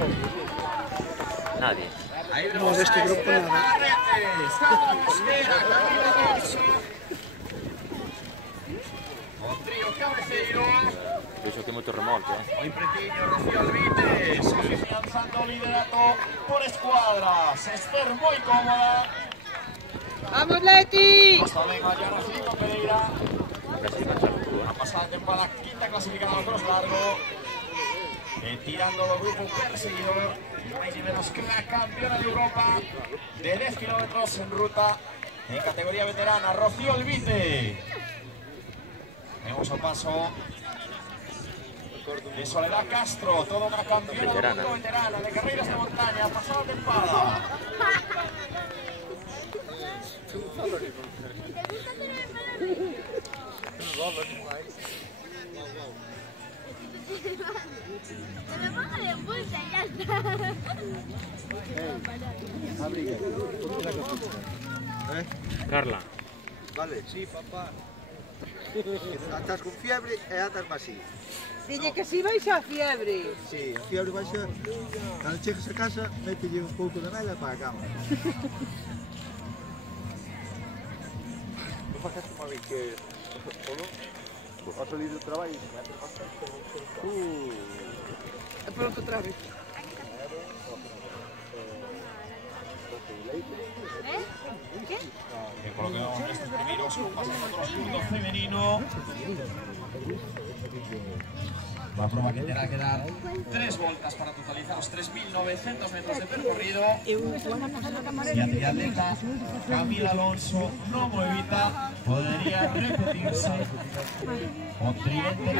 Nadie. No, de este grupo nada. Penso que moito remolque, Muy pequeño, Rocío Alvites, afianzando liderato por escuadras. Esther muy cómoda. ¡Vamos, Leti! Hasta venga ya Rocío Pereira. La pasada temporada quinta clasificada a los dos largo. Tirando los grupos perseguidor. No hay ni menos que la campeona de Europa de 10 kilómetros en ruta en categoría veterana, Rocío Alvite. Vemos a paso de Soledad Castro, toda una campeona del mundo veterana de carreras de montaña, pasada temporada. Se me baja de vuelta y ya está. Carla. Vale, sí, papá. Estás con fiebre e andas así. Dille que si vais a fiebre. Sí, a fiebre vai ser. Cando chegas a casa, mételle un pouco de mela para a cama. Non facas como a mí que... Ao salir do traballo, E pronto outra vez. ¿Qué? Que colocamos estos primeros pasando otro segundo femenino. La prueba que tendrá que dar 3 vueltas para totalizar los 3.900 metros de percorrido. Y a triatleta Camila Alonso no muevita, podría repetirse con tridente.